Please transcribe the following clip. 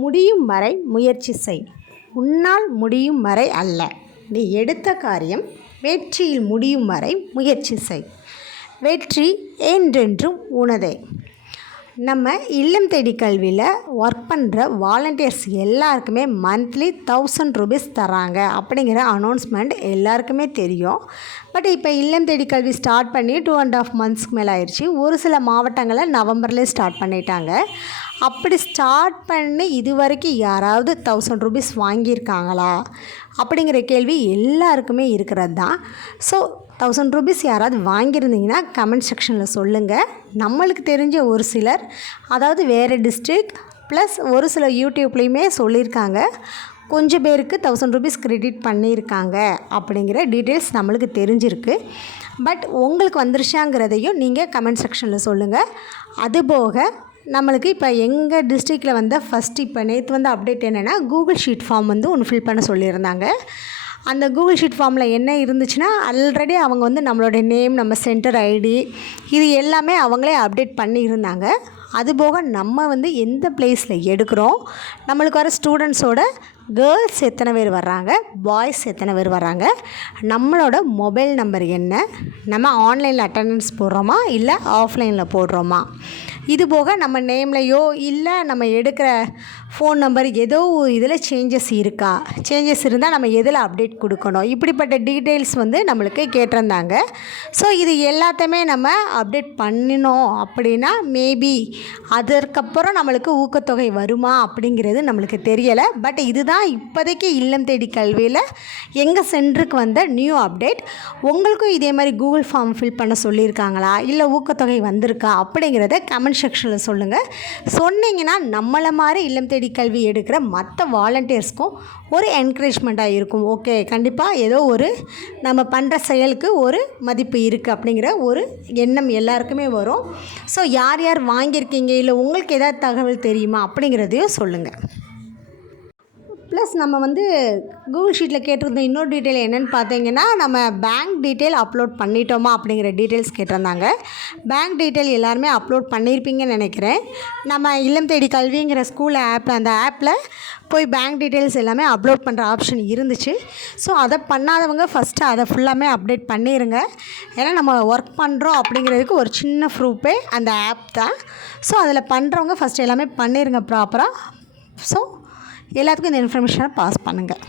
முடியும் வரை முயற்சி செய். உன்னால் முடியும் வரை அல்ல, நீ எடுத்த காரியம் வெற்றியில் முடியும் வரை முயற்சி செய். வெற்றி என்றென்றும் உனதே. நம்ம இல்லம் தேடி கல்வியில் ஒர்க் பண்ணுற வாலண்டியர்ஸ் எல்லாருக்குமே மந்த்லி 1000 ரூபீஸ் தராங்க அப்படிங்கிற அனௌன்ஸ்மெண்ட் எல்லாருக்குமே தெரியும். பட் இப்போ இல்லம் தேடி கல்வி ஸ்டார்ட் பண்ணி 2.5 monthsக்கு மேலே ஆயிடுச்சு. ஒரு சில மாவட்டங்களில் நவம்பர்லேயே ஸ்டார்ட் பண்ணிட்டாங்க. அப்படி ஸ்டார்ட் பண்ணி இது வரைக்கும் யாராவது 1000 ரூபீஸ் வாங்கியிருக்காங்களா அப்படிங்கிற கேள்வி எல்லாருக்குமே இருக்கிறது தான். ஸோ 1000 ரூபீஸ் யாராவது வாங்கியிருந்தீங்கன்னா கமெண்ட் செக்ஷனில் சொல்லுங்கள். நம்மளுக்கு தெரிஞ்ச ஒரு சிலர், அதாவது வேறு டிஸ்ட்ரிக்ட் ப்ளஸ் ஒரு சில யூடியூப்லேயுமே சொல்லியிருக்காங்க, கொஞ்சம் பேருக்கு 1000 ரூபீஸ் கிரெடிட் பண்ணியிருக்காங்க அப்படிங்கிற டீட்டெயில்ஸ் நம்மளுக்கு தெரிஞ்சிருக்கு. பட் உங்களுக்கு வந்துருச்சாங்கிறதையும் நீங்கள் கமெண்ட் செக்ஷனில் சொல்லுங்கள். அதுபோக நம்மளுக்கு இப்போ எங்கள் டிஸ்ட்ரிக்டில் வந்த ஃபஸ்ட்டு இப்போ நேற்று வந்து அப்டேட் என்னென்னா, கூகுள் ஷீட் ஃபார்ம் வந்து ஒன்று ஃபில் பண்ண சொல்லியிருந்தாங்க. அந்த கூகுள் ஷீட் ஃபார்மில் என்ன இருந்துச்சுன்னா, ஆல்ரெடி அவங்க வந்து நம்மளோட நேம், நம்ம சென்டர் ஐடி இது எல்லாமே அவங்களே அப்டேட் பண்ணியிருந்தாங்க. அதுபோக நம்ம வந்து எந்த பிளேஸில் எடுக்கிறோம், நம்மளுக்கு வர ஸ்டூடெண்ட்ஸோட கேர்ள்ஸ் எத்தனை பேர் வர்றாங்க, பாய்ஸ் எத்தனை பேர் வர்றாங்க, நம்மளோட மொபைல் நம்பர் என்ன, நம்ம ஆன்லைனில் அட்டெண்டன்ஸ் போடுறோமா இல்லை ஆஃப்லைனில் போடுறோமா, இது போக நம்ம நேம்லையோ இல்லை நம்ம எடுக்கிற ஃபோன் நம்பர் ஏதோ இதில் சேஞ்சஸ் இருக்கா, சேஞ்சஸ் இருந்தால் நம்ம எதில் அப்டேட் கொடுக்கணும், இப்படிப்பட்ட டீட்டெயில்ஸ் வந்து நம்மளுக்கு கேட்டிருந்தாங்க. ஸோ இது எல்லாத்தையுமே நம்ம அப்டேட் பண்ணினோம் அப்படின்னா மேபி அதற்கப்புறம் நம்மளுக்கு ஊக்கத்தொகை வருமா அப்படிங்கிறது நம்மளுக்கு தெரியலை. பட் இதுதான் இப்போதைக்கு இல்லம் தேடி கல்வியில் எங்கள் சென்டருக்கு வந்த நியூ அப்டேட். உங்களுக்கும் இதே மாதிரி கூகுள் ஃபார்ம் ஃபில் பண்ண சொல்லியிருக்காங்களா இல்லை ஊக்கத்தொகை வந்திருக்கா அப்படிங்கிறத கமெண்ட் செக்ஷனில் சொல்லுங்கள். சொன்னீங்கன்னா நம்மளை மாதிரி இல்லம் தேடி கல்வி எடுக்கிற மற்ற வாலண்டியர்ஸ்க்கும் ஒரு என்கரேஜ்மெண்ட்டாக இருக்கும். ஓகே, கண்டிப்பாக ஏதோ ஒரு நம்ம பண்ணுற செயலுக்கு ஒரு மதிப்பு இருக்குது அப்படிங்கிற ஒரு எண்ணம் எல்லாருக்குமே வரும். ஸோ யார் யார் வாங்கியிருக்கீங்க இல்லை உங்களுக்கு ஏதாவது தகவல் தெரியுமா அப்படிங்கிறதையும் சொல்லுங்கள். ப்ளஸ் நம்ம வந்து கூகுள் ஷீட்டில் கேட்டிருந்த இன்னொரு டீட்டெயில் என்னென்னு பார்த்தீங்கன்னா, நம்ம பேங்க் டீட்டெயில் அப்லோட் பண்ணிட்டோமா அப்படிங்கிற டீட்டெயில்ஸ் கேட்டிருந்தாங்க. பேங்க் டீட்டெயில் எல்லாருமே அப்லோட் பண்ணியிருப்பீங்கன்னு நினைக்கிறேன். நம்ம இல்லம் தேடி கல்விங்கிற ஸ்கூல் ஆப்பில், அந்த ஆப்பில் போய் பேங்க் டீட்டெயில்ஸ் எல்லாமே அப்லோட் பண்ணுற ஆப்ஷன் இருந்துச்சு. ஸோ அதை பண்ணாதவங்க ஃபஸ்ட்டு அதை ஃபுல்லாமே அப்டேட் பண்ணிடுங்க. ஏன்னா நம்ம ஒர்க் பண்ணுறோம் அப்படிங்கிறதுக்கு ஒரு சின்ன ப்ரூஃபே அந்த ஆப் தான். ஸோ அதில் பண்ணுறவங்க ஃபஸ்ட்டு எல்லாமே பண்ணிடுங்க ப்ராப்பராக. ஸோ எல்லாத்துக்கும் இந்த இன்ஃபர்மேஷனை பாஸ் பண்ணுங்கள்.